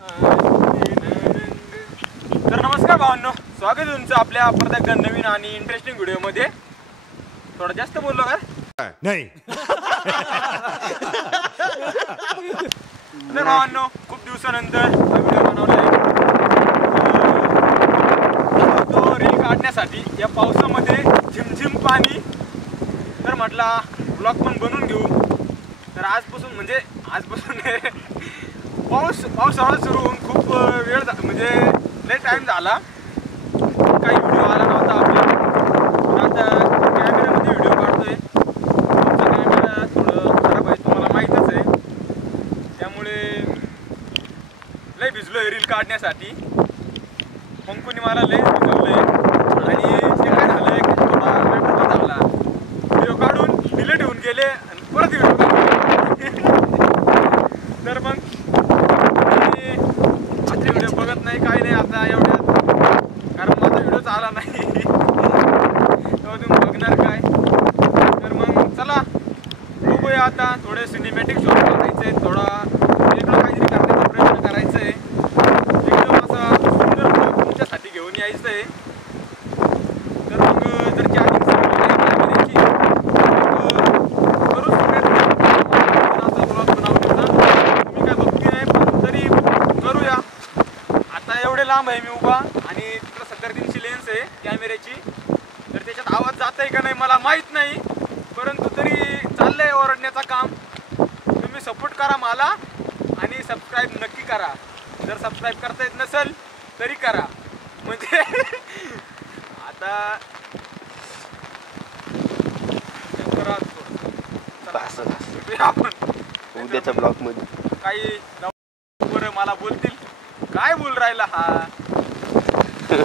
तर नमस्कार भावांनो, स्वागत आहे तुमचं आपल्या परत एकदा नवीन आणि इंटरेस्टिंग व्हिडिओमध्ये. थोडं जास्त बोललो का? नाही. तर भावांनो, खूप दिवसानंतर हा व्हिडिओ बनवलाय. तो रील काढण्यासाठी या पावसामध्ये झिमझिम पाणी. तर म्हटला ब्लॉग पण बनवून घेऊ. तर आजपासून पावसाळा सुरू होऊन खूप वेळ म्हणजे लय टाइम झाला, काही व्हिडिओ आला नव्हता आपला. पण आता कॅमेऱ्यामध्ये व्हिडिओ काढतोय. आमचा कॅमेरा थोडं खराब आहे, तुम्हाला माहीतच आहे. त्यामुळे लय भिजलोय रील काढण्यासाठी. पंकुनी मला लय भिजवलंय आणि ते काय झालंय की थोडा वेळ झाला, व्हिडिओ काढून डिलीट होऊन गेले आणि परत व्हिडिओ काढले. तर मग आजचे व्हिडिओ बघत नाही, काही नाही आता एवढ्यात, कारण माझा व्हिडिओच आला नाही. तेव्हा तुम्ही बघणार काय. तर मग चला बघूया आता. थोडे सिनेमॅटिक शॉट करायचे, थोडा वेगळं काहीतरी करण्याचा प्रयत्न करायचा आहे. एकदम असा सुंदर ब्लॉग तुमच्यासाठी घेऊन यायचं आहे. तर मग जर चार्जिंग कॅमेऱ्याची करू आता ब्लॉग बनवण्याचा. तुम्ही काय बघते नाही, पण तरी करूया. आता एवढे लांब आहे मी उभा आणि तिकडं 70-300 लेन्स आहे कॅमेऱ्याची. तर त्याच्यात आवाज जात आहे का नाही मला माहीत नाही, परंतु तरी चाललंय ओरडण्याचं काम. तुम्ही सपोर्ट करा मला आणि सबस्क्राईब नक्की करा. जर सबस्क्राईब करता येत नसेल तरी करा, म्हणजे आता आपण उद्याच्या ब्लॉग मध्ये काही बरं मला बोलतील काय बोल राहिला हा. तर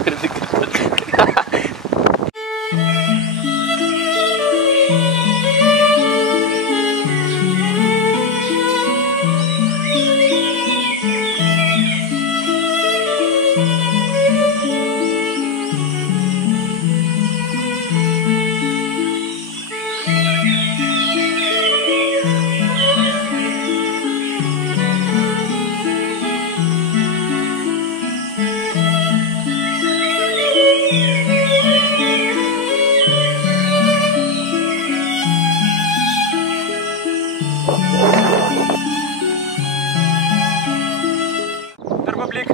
पब्लिक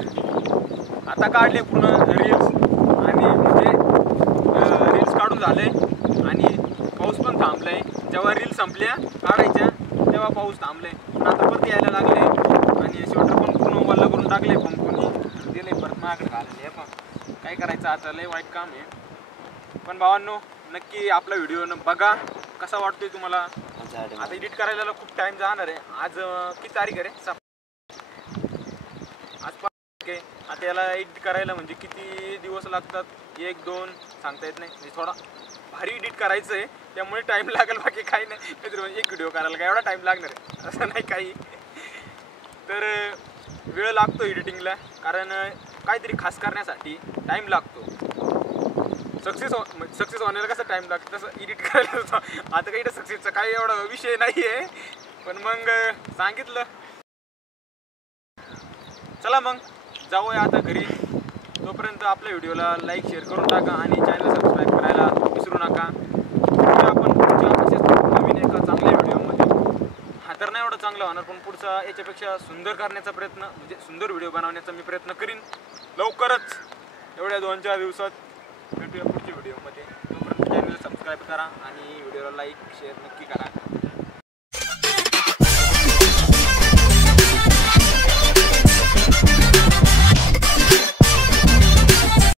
आता काढले पूर्ण रील्स आणि म्हणजे रील्स काढून झाले आणि पाऊस पण थांबलाय. जेव्हा रील्स संपल्या काढायच्या तेव्हा पाऊस थांबलाय, पण आता परत यायला लागले आणि स्वेटर पण पूर्ण वल्ल करून टाकले. पंपूनी दिले परत माझ्याकडे घालले. पण काय करायचं आता, लय वाईट काम आहे. पण भावांनो, नक्की आपला व्हिडिओ बघा, कसा वाटतोय तुम्हाला. आता एडिट करायला खूप टाइम जाणार आहे. आज किती तारीख आहे रे? आज 5 तारीख आहे. आता याला एडिट करायला म्हणजे किती दिवस लागतात, 1-2 सांगता येत नाही. म्हणजे थोडा भारी एडिट करायचं आहे, त्यामुळे टाईम लागेल, बाकी काही नाही. म्हणजे एक व्हिडिओ करायला काय एवढा टाईम लागणार आहे असं नाही काही. तर वेळ लागतो एडिटिंगला, कारण काहीतरी खास करण्यासाठी टाईम लागतो. सक्सेस होण्याला कसं टाईम लागतं तसं एडिट करायला. आता काही सक्सेसचा काही एवढा विषय नाही आहे, पण मग सांगितलं. चला मग जाऊया आता घरी. तोपर्यंत आपल्या व्हिडिओला लाईक शेअर करून टाका आणि चॅनल सबस्क्राईब करायला विसरू नका. आपण पुढच्या असेच नवीन एका चांगल्या व्हिडिओमध्ये, हा तर नाही एवढा चांगला होणार, पण पुढचा याच्यापेक्षा सुंदर करण्याचा प्रयत्न, म्हणजे सुंदर व्हिडिओ बनवण्याचा मी प्रयत्न करीन लवकरच. एवढ्या 2-4 दिवसात भेटूया पुढच्या व्हिडिओमध्ये. तोपर्यंत चॅनल सबस्क्राईब करा आणि व्हिडिओला लाईक शेअर नक्की करा.